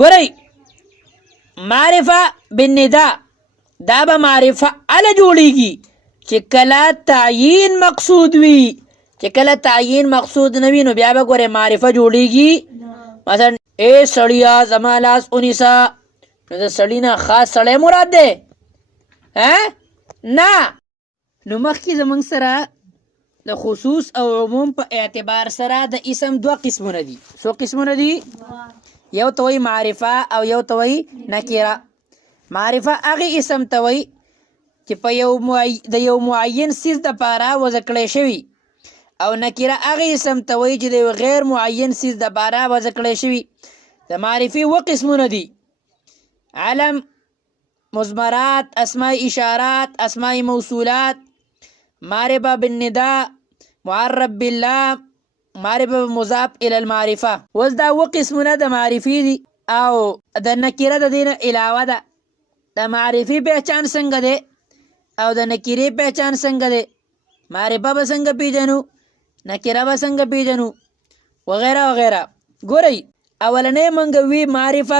ګورئ معرفه بالندا دا به معرفه اله جوړیږي چې کله تعیین مقصود وي. چې کله تعیین مقصود نه وي نو بیا به ګورئ معرفه جوړیږي. مثلا ای سړیا زما لاس ونیسه، نو د سړي نه خاص سړی مراد دی نه. نو مخکې زموږ سره د خصوص او عموم په اعتبار سره د اسم دوه قسمونه دي. څو قسمونه دي؟ یو ته وایي معرفه او یو ته وایي نکره. معرفه هغې اسم ته وایي چې په د یو معین څیز دپاره وضع کړی شوي، او نکره هغې اسم ته وایي چې د یو غیر معین څیز دپاره وضع کړی شوي. د معرفې اووه قسمونه دي: علم، مضمرات، اسماء اشارات، اسماء موصولات، معرفه بالندا، معرف باللام، معرفه مضاف الى المعرفه. اوس دا اووه قسمونه د معرفې دي. او د نکره د دې نه علاوه ده. د معرفې پہچان څنګه دی او د نکرې پہچان څنګه دی، معرفه به څنګه پیژنو، نکره به څنګه پیژنو، وغیره وغیره. ګورئ اولنی موږ وی معرفه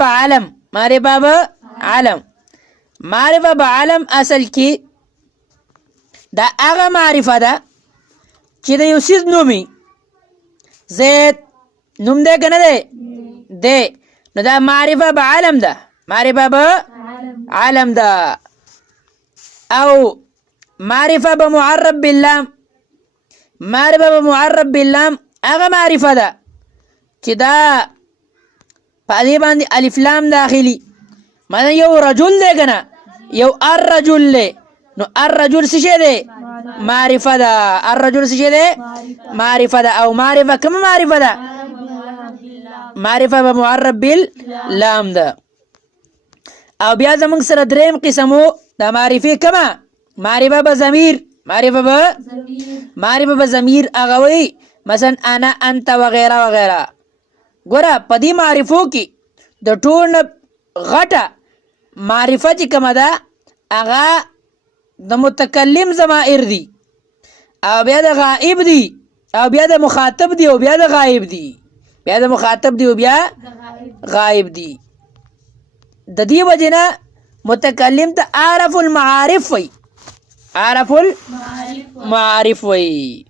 به علم. معرفه به علم اصل کې دا هغه معرفه ده چې د یو څیز نومي زید نوم دی که نه دی؟ نو دا معرفه به علم ده. معرفه به علم ده. او معرفه به معرف باللام. معرفه به معرف باللام هغه معرفه ده چې دا په دې باندې الف لام داخلي. مثلا یو رجل دی که نه، یو الرجل دی، نو الرجل څه شی دی؟ معرفه ده. الرجل څه شی دی؟ معرفه ده. او معرفه کومه معرفه ده؟ معرفه به معرف باللام ده. او بیا زموږ سره دریم قسم و د معرفې کومه؟ معرفه به ضمیر. معرفه به ضمیر هغه وایي مثلا انا، انت، وغیره وغیره. ګوره په دې معرفو کې د ټول نه غټه معرفه چې کومه ده هغه د متکلم ضمائر دي، او بیا د غائب دي، او بیا د مخاطب دي، او بیا د غائب دي، بیا د مخاطب دي، او بیا غائب دي. د دې وجې نه متکلم ته عارف المعارف وي. عارف المعارف وي.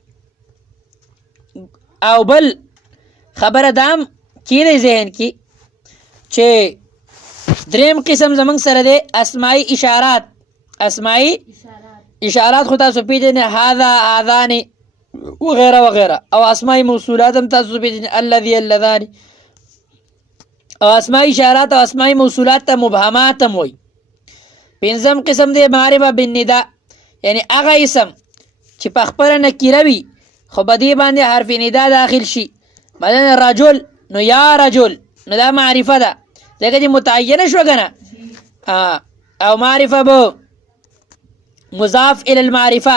او بل خبره دام کیدی ذهن کی چې دریم قسم زمونږ سره دی اسماء اشارات. اسماء اشارات خو تاسو پیژنئ، هذا، هذان، وغیره وغیره. او اسماء موصولات هم تاسو پیژنئ، الذي، اللذان. او اسماء اشارات او اسماء موصولات ته مبهمات هم وایي. پنځم قسم دی معرفه بالندا، یعنی هغه اسم چې په خپله نکره وي خو په دې باندې حرف ندا داخل شي. مثلا رجل، نو یا رجل، نو دا معرفه ده ځکه چې متعینه شوه که نه. او معرفه به مضاف الى المعرفه،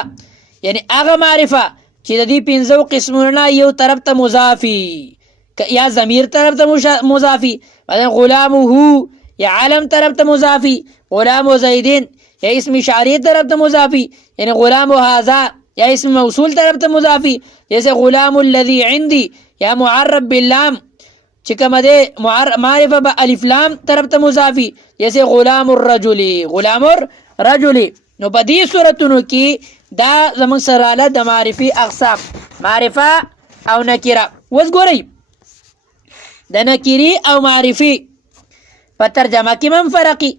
یعنی هغه معرفه چې د دې پنځو قسمونو نه یو طرف ته مضافي، یا ضمیر طرف ته مضافي، مثلا غلامه یا علم طرف ته مضافي، غلام زیدین یا اسم اشاری طرف ته مضافي، یعنی غلام هذا یا اسم موصول طرف ته مضافي، جیسے غلام الذي عندي یا معرف باللام چې کومه دی معرفه به الف لام طرف ته مضافي، جیسے غلام الرجل. غلام الرجل. نو په دې صورتونو کې دا زموږ سره رااله د معرفي اقسام، معرفه او نکره. اوس ګورئ د نکرې او معرفي په ترجمه کې هم فرقي.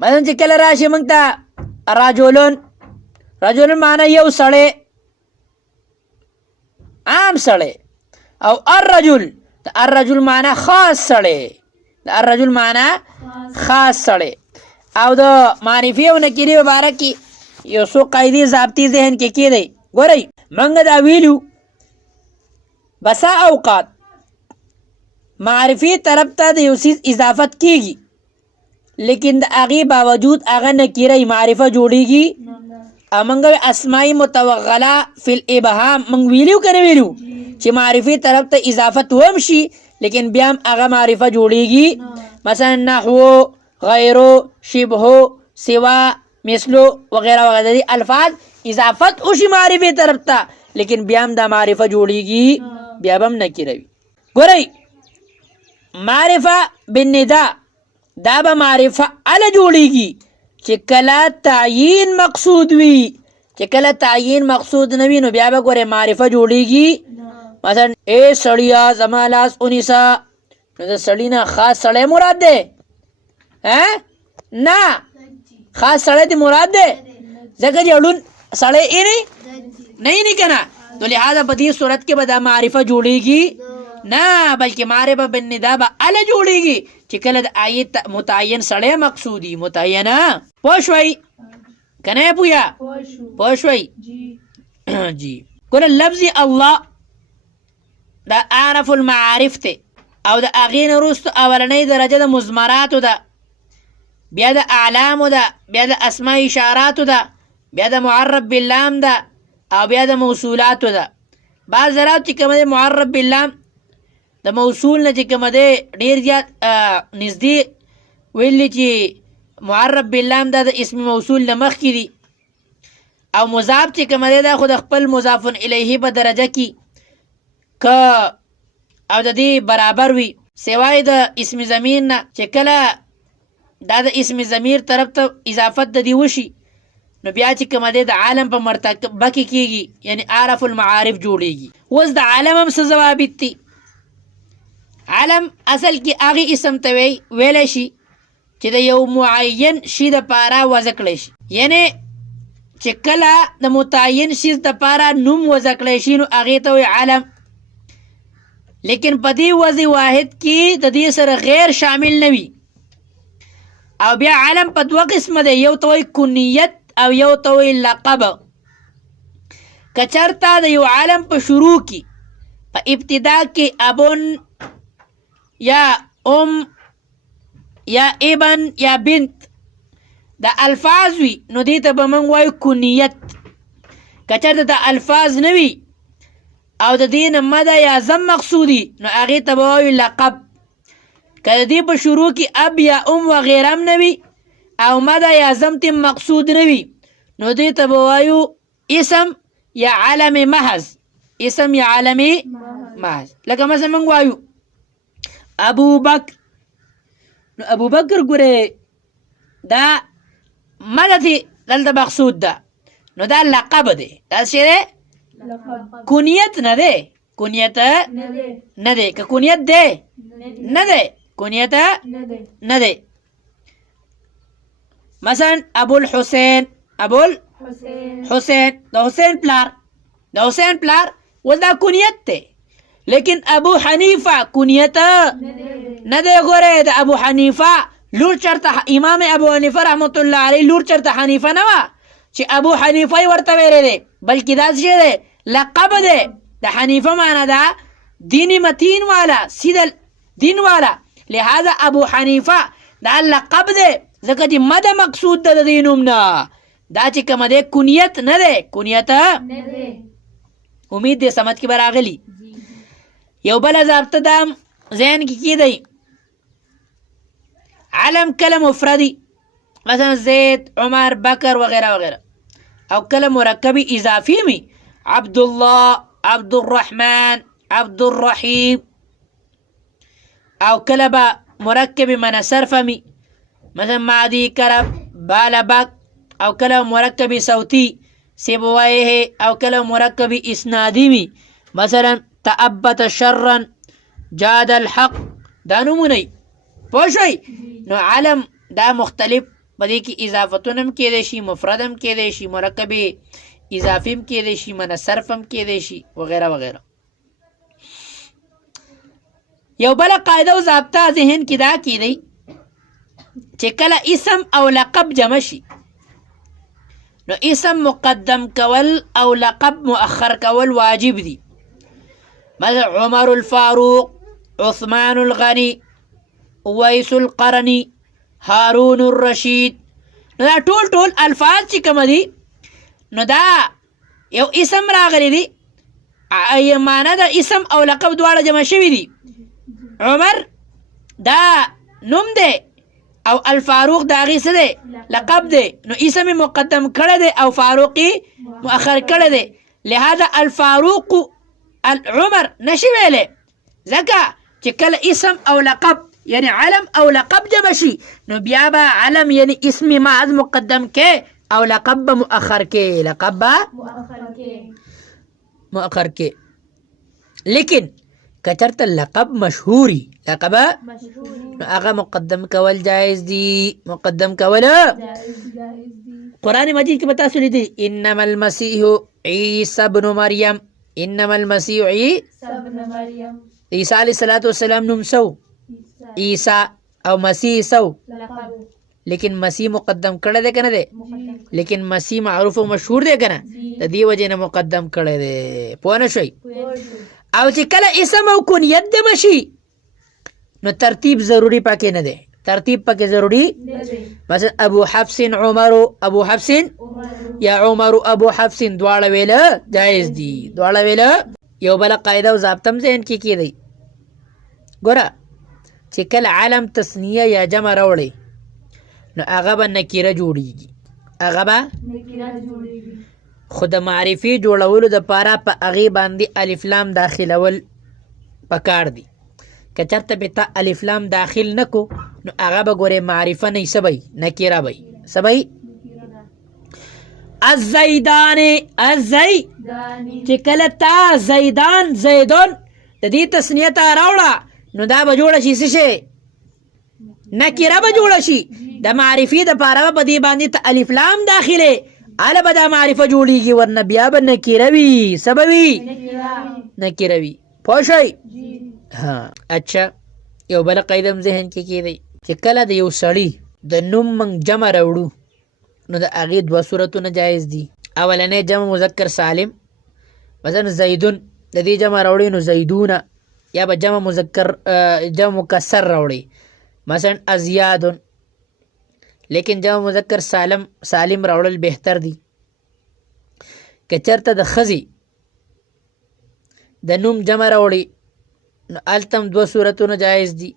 مثلا چې کله راشي موږ ته رجلون معنی یو سړی، عام سړی. او الرجل معنی خاص سړی. د الرجل معنی خاص سړی. او د معرفي او نکرې په باره کې یو څو قاعدې ضابطې ذهن کې کېدی. ګورئ موږ دا ویلو بسا اوقات معرفي طرف ته د یو څیز اضافت کېږي، لیکن د هغې باوجود هغه نکره معرفه جوړیږي. او موږ اسماء متوغله فی الابهام موږ ویلو که نه ویلو چې معرفي طرف ته اضافت هم شي لیکن بیا هم هغه معرفه جوړیږي. مثلا نحو، غیرو، شبهو، سوا، مثلو وغیره وغیره. دي الفاظ اضافت وشي معرفي طرف ته لیکن بیا هم دا معرفه جوړیږي، بیا به هم نکره وي. ګورئ معرفه بالندا دا به معرفه اله جوړیږي چې کله تعیین مقصود وي. چې کله تعیین مقصود نه وي نو بیا به ګورې معرفه جوړیږي. مثلا اے سړیا زما لاس ونیسه، نو د سړي نه خاص سړی مراد دی؟ نه، خاص سړی دې مراد دی ځکه چې اړون سړی یې نه که نه. تو لہذا په دې صورت کې به دا معرفه جوړیږي نه، بلکې معرفه بالندا به اله جوړیږي چې کله د آیت متعین سړی مقصودي متعینه. پوه شوئ که نه پوهه؟ پوه شوئ جی. ګوره لفظ الله دا اعرف المعارف ته او د هغې نه وروسته اولنۍ درجه د مضمراتو ده، بیا د اعلامو ده، بیا د اسماء اشاراتو ده، بیا د معرب باللام ده، او بیا د موصولاتو ده. بعض ذرات چې کومه دی معرب باللام د موصول نه چې کومه دی ډېر زیات نږدې ویلي چې معرب باللام دا د اسم موصول نه مخکې دي، او مضاف چې کومه دی دا خو د خپل مضاف الیه په درجه کې که او د دې برابر وي، سوای د اسم ضمیر نه چې کله دا د اسم ضمیر طرف ته اضافت د دې وشي نو بیا چې کومه دی د عالم په مرتبه کې کېږي، یعنی اعرف المعارف جوړیږي. اوس د عالم هم څه ضوابط دي؟ عالم اصل کې هغې اسم ته ویلی شي چې د یو معین شي دپاره وضع کړی شي، یعنی چې کله د متعین شي دپاره نوم وضع کړی شي نو هغې ته وایي عالم. لیکن په دې وضع واحد کې د دې سره غیر شامل نه وي. او بیا عالم په دوه قسمه دی، یو ته وایي کنیت او یو ته وایي لقب. که چېرته د یو عالم په شروع کې په ابتدا کې ابون یا یا ابن یا بنت دا الفاظ وي نو دې ته به موږ وایو کنیت. که چېرته د الفاظ نه وي او د دې نه مده یا ضم مقصودي نو هغې ته به وایو لقب. که د دې په شروع کې اب یا وغیره هم نه وي او مده یا ضم تیم مقصود نه وي نو دې ته به وایو اسم یا علم محض. اسم یا علم محض. لکه مثلا موږ وایو ابو بکر، نو ابو بکر ګورې دا مده تې دلته مقصود ده نو دا لقب دی. دا څه دی؟ کنیت نه دی. کنیت نه دی. که کنیت دی نه دی، کنیت نه دی. مثلا ابوالحسین، ابوالحسین د حسین پلار، د حسین پلار اوس دا کنیت دی. لیکن ابو حنیفه کنیت نه دی. ګورې د ابو حنیفه لور چېرته امام ابو حنیفه رحمت الله علیه لور چېرته حنیفه نه وه چې ابو حنیفه یې ورته ویلی دی، بلکې دا څه دی؟ لقب دی. د حنیفه معنی ده دین متین والا، سیده دین والا. لہذا ابو حنیفه دا لقب دی ځکه چې مده مقصود ده د دې نوم نه. دا چې کومه دی کنیت نه دی. کنیت امید دی سمج کې به راغلي. یو بله ضابطه دا ذهن کې کیدی علم کله مفردی مثلا زید، عمر، بکر وغیره وغیره، او کله مرکبی اضافی می عبدالله، عبدالرحمن، عبدالرحیم، او کله با مرکبی من صرف می مثلا معدی، کرب، بالبک، او کله مرکبی صوتی سیبوایه، او کله مرکبی اسنادی می مثلا تأبت شرا جاد الحق. دا نمونی پوه شوئ؟ نو علم دا مختلف په دې کې اضافتون هم کېدی شي، مفرد هم کېدی شي، مرکب اضافي هم کېدی شي، منصرف هم کېدی شي وغیره وغیره. یو بله قاعده او ضابطه ذهن کې دا کېدی چې کله اسم او لقب جمع شي نو اسم مقدم کول او لقب مؤخر کول واجب دي. مثلا عمر الفاروق، عثمان الغني، ویس القرنی، هارون الرشید. نو دا ټول الفاظ چې کوم دي نو دا یو اسم راغلی دی، معنی دا اسم او لقب دواړه جمع شوي دي. عمر دا نوم دی او الفاروق دا هغې څه دی؟ لقب دی. نو اسم مقدم کړی دی او فاروقي مؤخر کړی دی. لہذا الفاروق عمر نشي ویلی ځکه چې کله اسم او لقب یعنی علم او لقب جمع شي نو بیا به علم یعنی اسم معاذ مقدم کې او لقب به مؤخر کې لقب به مؤخر کې لیکن کچرته لقب مشهوري لقب نو هغه مقدم کول جایز دي مقدم کول قرآن مجید کې بتا سولې دي انما المسيح عيسى ابن مريم انما المسيح عيسى عليه الصلاة والسلام نوم سو عيسى او مسیح سو لیکن مسیح مقدم کړه دے کنه دے لیکن مسیح معروف او مشهور دے کنه د دې وجه نه مقدم کړه دے پوه نه شئ او چې کله اسم او کنیت د مشي نو ترتیب ضروری پکې نه دی ترتیب پکې ضروری مثلا ابو حفص عمر ابو حفص یا عمر ابو حفص دواړه ویل جایز دي دواړه ویل یو بل قاعده او ضابطه ذهن کې کیدی ګوره چې کله علم تسنیه یا جمع راوړي نو هغه به نکیره جوړیږي هغه به خو د معرفي جوړولو دپاره په هغې باندې الف لام داخلول پکار دي که چېرته به ته الف لام داخل نه کو نو هغه به ګورې معرفه نه څه به نکیره به څه به الزیدان الزی چې کله تا زیدان زیدون د دې تسنیه ته راوړه نو دا به جوړه شي څه شی نکیره به جوړه شي د معرفي دپاره به په دې باندې ته الف لام داخلې اله به دا معرفه جوړیږي ورنه بیا به نکیره وي څه به وي نکیره وي پوه شئ ها اچھا یو بله قاعده هم ذهن کې کیدی چې کله د یو سړي د نوم موږ جمع راوړو نو د هغې دوه صورتونه جایز دي اولنی جمع مذکر سالم مثلا زیدون د دې جمع راوړي نو زیدونه یا به جمع مذکر جمع مکسر راوړي مثلا ازیادون لیکن جمع مذکر سالم راوړل بهتر دي که چېرته د ښځې د نوم جمع راوړي نو هلته دوه صورتونه جایز دي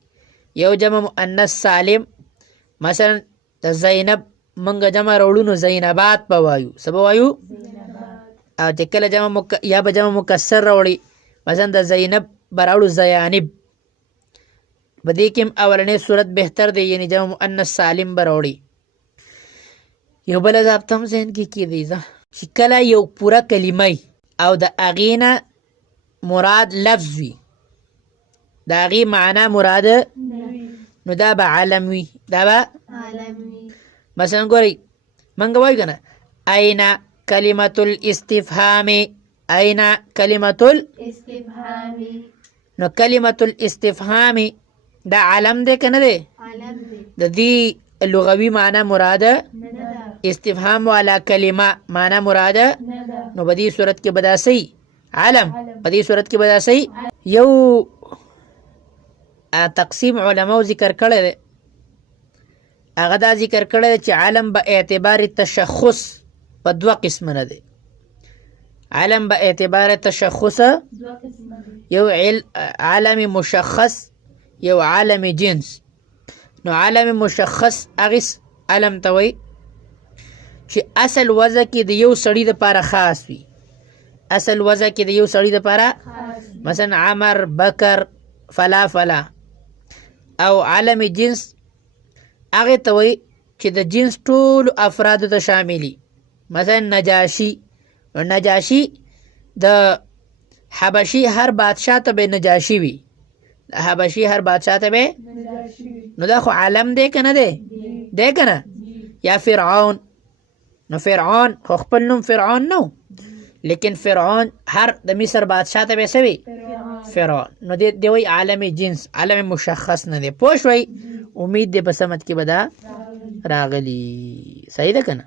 یو جمع مؤنث سالم مثلا د زینب منګه جمع راوړو نو زینبات به وایو څه به وایو او چې کله یا به جمع مکسر راوړي مثلا د زینب به راوړو زیانب په دې کې هم اولنی صورت بهتر دی یعنی جمع مؤنث سالم به راوړي یو بله ضابطه هم ذهن کې کیدی چې کله یو پوره کلمه او د هغې نه مراد لفظ وي د هغې معنا مراد نو دا به علم وي دا به مثلا ګورئ منګه وایو که نه این کلمة الاستفهام این کلمة نو کلمة الاستفهام دا علم دی که نه دی د دې لغوي معنا مراد استفهام والا کلمه معنا مراد نو په دې صورت کې به دا صحیح علم په دې صورت کې به دا صحیح یو تقسیم علماو ذکر کړی دی هغه دا ذکر کړی دی چې علم به اعتبار تشخص په دوه قسمه نه دی علم به اعتبار تشخص یو علم مشخص یو علم جنس نو علم مشخص هغې علم ته وایي چې اصل وضع کې د یو سړي دپاره خاص وي اصل وضع کې د یو سړي دپاره مثلا عمر بکر فلا فلا او علم جنس هغې ته وایي چې د جنس ټولو افرادو ته شاملي مثلا نجاشي نجاشي د حبشي هر بادشاه ته به نجاشي وي د حبشي هر بادشاه ته به نو دا خو علم دی که نه دی که نه یا فرعون نو فرعون خو خپل نوم فرعون نو لیکن فرعون هر د مصر بادشاه ته به څه وي فرعون نو دی وایي عالم جنس عالم مشخص نه دی پوه شوئ امید دی په سمت کې به دا راغلی صحیح ده که نه